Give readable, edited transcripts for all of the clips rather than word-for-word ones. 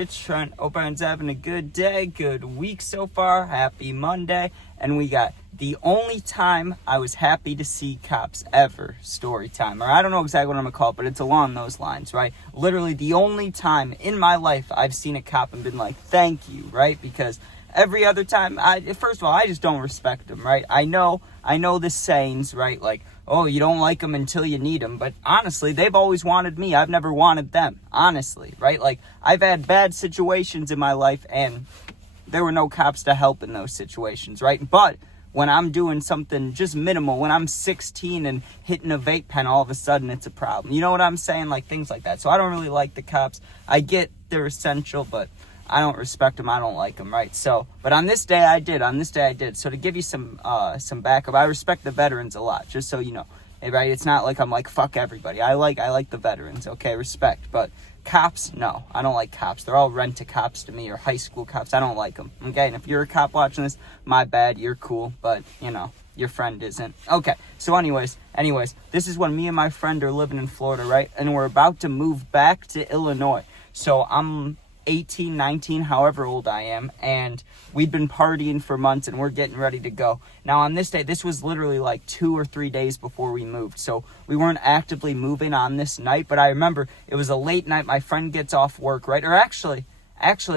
it's Trent. Hope everyone's having a good day, good week so far. Happy Monday. And we got the only time I was happy to see cops ever, story time. Or I don't know exactly what I'm going to call it, but it's along those lines, right? Literally the only time in my life I've seen a cop and been like, thank you, right? Because every other time, first of all, I just don't respect them, right? I know the sayings, right? Like, oh, you don't like them until you need them. But honestly, they've always wanted me. I've never wanted them, honestly, right? Like, I've had bad situations in my life, and there were no cops to help in those situations, right? But when I'm doing something just minimal, when I'm 16 and hitting a vape pen, all of a sudden it's a problem. You know what I'm saying? Like, things like that. So I don't really like the cops. I get they're essential, but I don't respect them. I don't like them, right? So, but on this day I did. So to give you some backup, I respect the veterans a lot, just so you know, right? It's not like I'm like, fuck everybody. I like the veterans, okay? Respect. But cops, no. I don't like cops. They're all rent-a-cops to me, or high school cops. I don't like them, okay? And if you're a cop watching this, my bad. You're cool, but, you know, your friend isn't. Okay, so anyways, this is when me and my friend are living in Florida, right? And we're about to move back to Illinois. So I'm 18, 19, however old I am, and we'd been partying for months and we're getting ready to go. Now on this day, this was literally like 2 or 3 days before we moved, so we weren't actively moving on this night, but I remember it was a late night. My friend gets off work, right? Or actually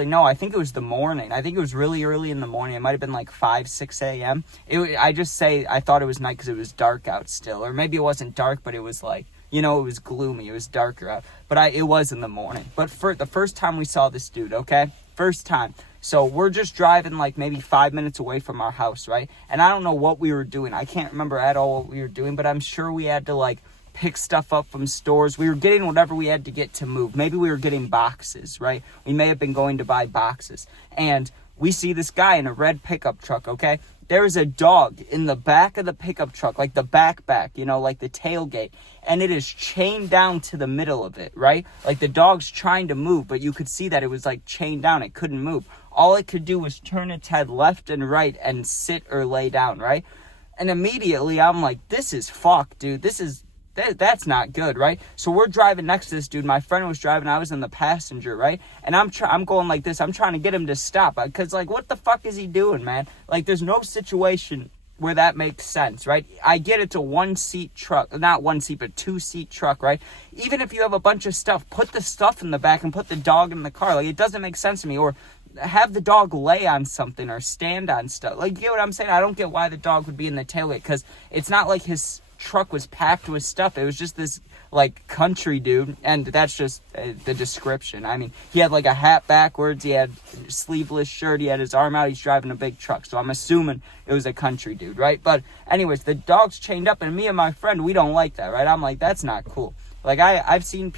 no, I think it was the morning. I think it was really early in the morning. It might have been like 5, 6 a.m. I just say I thought it was night because it was dark out still, or maybe it wasn't dark, but it was like, you know, it was gloomy. It was darker out. But it was in the morning. But for the first time we saw this dude, okay? First time. So we're just driving like maybe 5 minutes away from our house, right? And I don't know what we were doing. I can't remember at all what we were doing, but I'm sure we had to like pick stuff up from stores. We were getting whatever we had to get to move. Maybe we were getting boxes, right? We may have been going to buy boxes. And we see this guy in a red pickup truck, okay? There is a dog in the back of the pickup truck, like the back, you know, like the tailgate, and it is chained down to the middle of it, right? Like the dog's trying to move, but you could see that it was like chained down. It couldn't move. All it could do was turn its head left and right and sit or lay down, right? And immediately I'm like, this is fucked, dude. That's not good, right? So we're driving next to this dude. My friend was driving. I was in the passenger, right? And I'm going like this. I'm trying to get him to stop. Because, like, what the fuck is he doing, man? Like, there's no situation where that makes sense, right? I get it's a one-seat truck. Not one seat, but two-seat truck, right? Even if you have a bunch of stuff, put the stuff in the back and put the dog in the car. Like, it doesn't make sense to me. Or have the dog lay on something or stand on stuff. Like, you get what I'm saying? I don't get why the dog would be in the tailgate. Because it's not like his truck was packed with stuff. It was just this like country dude, and that's just the description. I mean, he had like a hat backwards, he had a sleeveless shirt, he had his arm out, he's driving a big truck, so I'm assuming it was a country dude, right? But anyways, the dog's chained up, and me and my friend, we don't like that, right? I'm like, that's not cool. Like, I've seen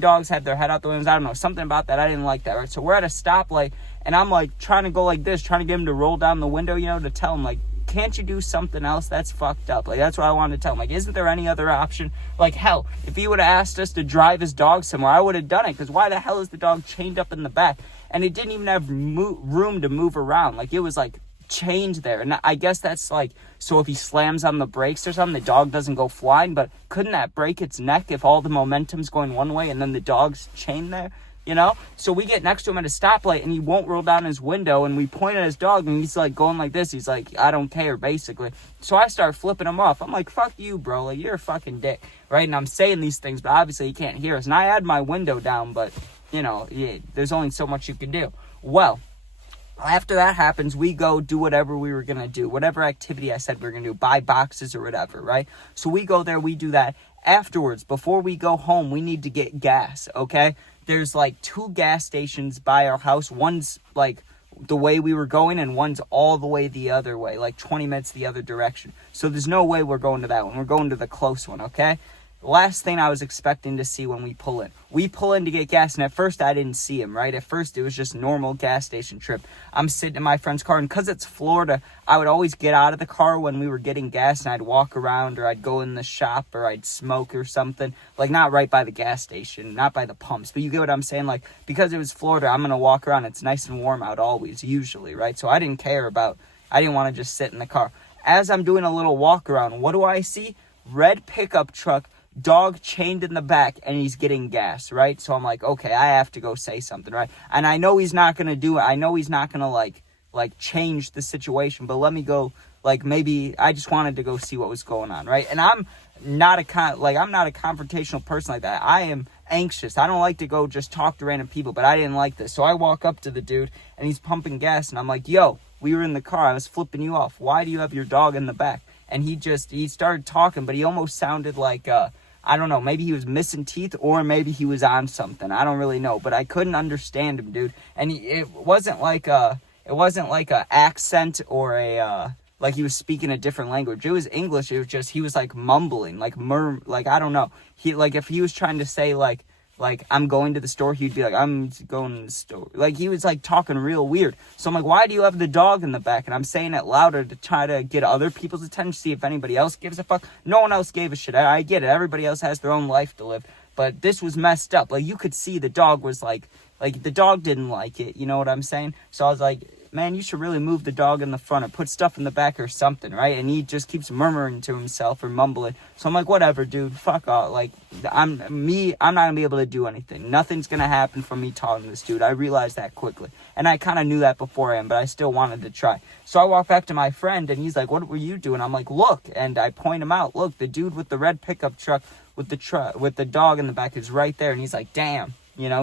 dogs have their head out the windows. I don't know, something about that, I didn't like that, right? So we're at a stoplight, and I'm like trying to go like this, trying to get him to roll down the window, you know, to tell him like, can't you do something else? That's fucked up. Like, that's what I wanted to tell him. Like, isn't there any other option? Like, hell, if he would have asked us to drive his dog somewhere, I would have done it. Because why the hell is the dog chained up in the back? And it didn't even have room to move around. Like, it was, like, chained there. And I guess that's, like, so if he slams on the brakes or something, the dog doesn't go flying. But couldn't that break its neck if all the momentum's going one way and then the dog's chained there? You know? So we get next to him at a stoplight, and he won't roll down his window, and we point at his dog, and he's like going like this. He's like, I don't care, basically. So I start flipping him off. I'm like, fuck you, bro. Like, you're a fucking dick, right? And I'm saying these things, but obviously he can't hear us. And I had my window down, but, you know, there's only so much you can do. Well, after that happens, we go do whatever we were going to do, whatever activity I said we were going to do, buy boxes or whatever, right? So we go there, we do that. Afterwards, before we go home, we need to get gas, okay? There's like 2 gas stations by our house. One's like the way we were going, and one's all the way the other way, like 20 minutes the other direction. So there's no way we're going to that one. We're going to the close one, okay? Last thing I was expecting to see when we pull in. We pull in to get gas, and at first I didn't see him, right? At first it was just normal gas station trip. I'm sitting in my friend's car, and because it's Florida, I would always get out of the car when we were getting gas, and I'd walk around, or I'd go in the shop, or I'd smoke or something. Like, not right by the gas station, not by the pumps, but you get what I'm saying? Like, because it was Florida, I'm going to walk around. It's nice and warm out always, usually, right? So I didn't want to just sit in the car. As I'm doing a little walk around, what do I see? Red pickup truck, dog chained in the back, and he's getting gas, right? So I'm like, okay, I have to go say something, right? And I know he's not going to do it. I know he's not going to, like change the situation, but let me go, like, maybe I just wanted to go see what was going on, right? And I'm not a confrontational person like that. I am anxious. I don't like to go just talk to random people, but I didn't like this. So I walk up to the dude, and he's pumping gas, and I'm like, yo, we were in the car. I was flipping you off. Why do you have your dog in the back? And he started talking, but he almost sounded like, I don't know, maybe he was missing teeth or maybe he was on something. I don't really know, but I couldn't understand him, dude. And it wasn't like a accent or like he was speaking a different language. It was English. It was just, he was like mumbling, like I don't know. He, like, if he was trying to say like I'm going to the store, he'd be like, I'm going to the store. Like, he was like talking real weird. So I'm like, why do you have the dog in the back? And I'm saying it louder to try to get other people's attention, see if anybody else gives a fuck. No one else gave a shit. I get it. Everybody else has their own life to live. But this was messed up. Like, you could see the dog was like the dog didn't like it. You know what I'm saying? So I was like, man, you should really move the dog in the front or put stuff in the back or something, right? And he just keeps murmuring to himself or mumbling. So I'm like, whatever, dude, fuck off. Like, I'm not gonna be able to do anything. Nothing's gonna happen from me talking to this dude. I realized that quickly. And I kind of knew that beforehand, but I still wanted to try. So I walk back to my friend, and he's like, what were you doing? I'm like, look. And I point him out. Look, the dude with the red pickup truck with the dog in the back is right there. And he's like, damn,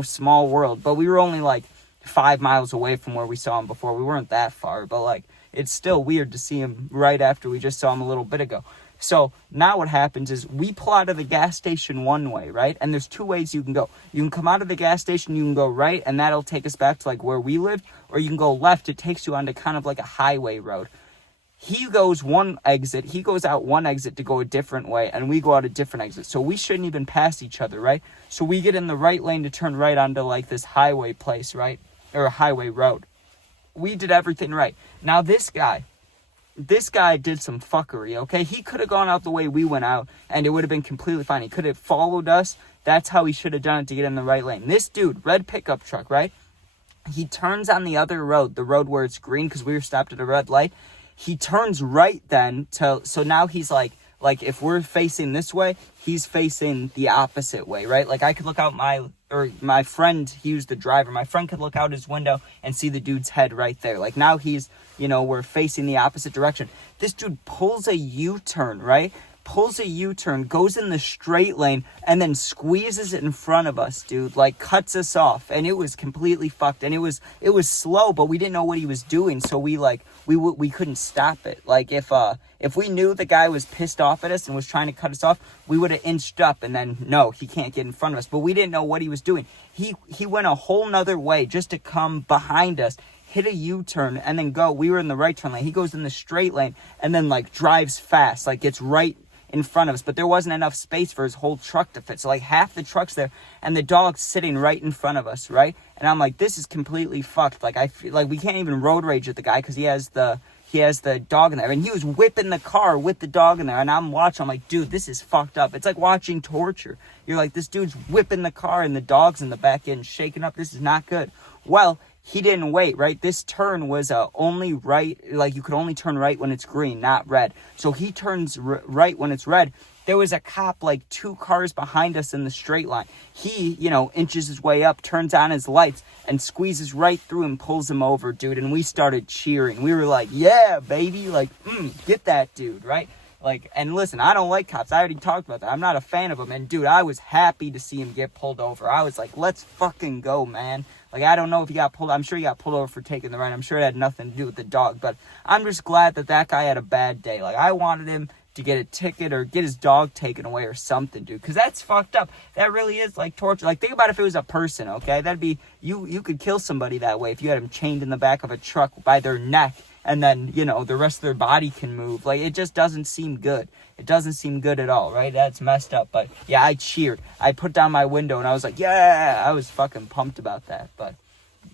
small world. But we were only like 5 miles away from where we saw him before. We weren't that far, but like, it's still weird to see him right after we just saw him a little bit ago. So now what happens is we pull out of the gas station one way, right? And there's 2 ways you can go. You can come out of the gas station, you can go right, and that'll take us back to like where we lived, or you can go left. It takes you onto kind of like a highway road. He goes out one exit to go a different way, and we go out a different exit. So we shouldn't even pass each other, right? So we get in the right lane to turn right onto like this highway place, right? Or a highway road. We did everything right. Now this guy did some fuckery, okay? He could have gone out the way we went out, and it would have been completely fine. He could have followed us. That's how he should have done it to get in the right lane. This dude, red pickup truck, right? He turns on the other road, the road where it's green, because we were stopped at a red light. He turns right then, so now he's like if we're facing this way, he's facing the opposite way, right? Like, I could look out my friend, he was the driver. My friend could look out his window and see the dude's head right there. Like, now he's, we're facing the opposite direction. This dude pulls a U-turn, right? Pulls a U-turn, goes in the straight lane, and then squeezes it in front of us, dude. Like, cuts us off. And it was completely fucked. And it was slow, but we didn't know what he was doing, so we couldn't stop it. Like, if we knew the guy was pissed off at us and was trying to cut us off, we would have inched up, and then, no, he can't get in front of us. But we didn't know what he was doing. He went a whole nother way just to come behind us, hit a U-turn, and then go. We were in the right turn lane. He goes in the straight lane, and then, like, drives fast. Like, gets right in front of us, but there wasn't enough space for his whole truck to fit. So like half the truck's there, and the dog's sitting right in front of us, right? And I'm like, this is completely fucked. Like, I feel like we can't even road rage at the guy because he has the dog in there, and he was whipping the car with the dog in there. And I'm watching. I'm like, dude, this is fucked up. It's like watching torture. You're like, this dude's whipping the car, and the dog's in the back end shaking up. This is not good. Well, he didn't wait, right? This turn was only right, like you could only turn right when it's green, not red. So he turns right when it's red. There was a cop like 2 cars behind us in the straight line. He, inches his way up, turns on his lights, and squeezes right through and pulls him over, dude. And we started cheering. We were like, yeah, baby, like, get that dude, right? Like, and listen, I don't like cops. I already talked about that. I'm not a fan of them. And dude, I was happy to see him get pulled over. I was like, let's fucking go, man. Like, I don't know if he got pulled. I'm sure he got pulled over for taking the ride. I'm sure it had nothing to do with the dog. But I'm just glad that guy had a bad day. Like, I wanted him to get a ticket or get his dog taken away or something, dude. Because that's fucked up. That really is like torture. Like, think about if it was a person, okay? That'd be, you could kill somebody that way if you had him chained in the back of a truck by their neck. And then, the rest of their body can move. Like, it just doesn't seem good. It doesn't seem good at all, right? That's messed up. But, yeah, I cheered. I put down my window, and I was like, yeah! I was fucking pumped about that. But,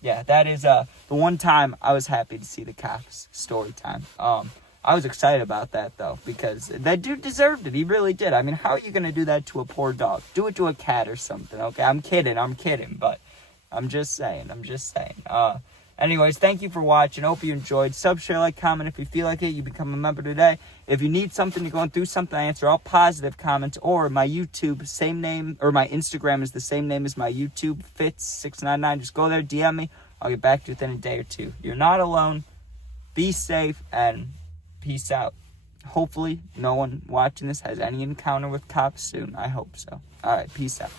yeah, that is the one time I was happy to see the cops. Story time. I was excited about that, though, because that dude deserved it. He really did. I mean, how are you going to do that to a poor dog? Do it to a cat or something, okay? I'm kidding, but I'm just saying. Anyways, thank you for watching. Hope you enjoyed. Sub, share, like, comment if you feel like it. You become a member today. If you need something, you're going through something, I answer all positive comments. Or my YouTube, same name, or my Instagram is the same name as my YouTube, Fitz699. Just go there, DM me. I'll get back to you within a day or two. You're not alone. Be safe, and peace out. Hopefully, no one watching this has any encounter with cops soon. I hope so. All right, peace out.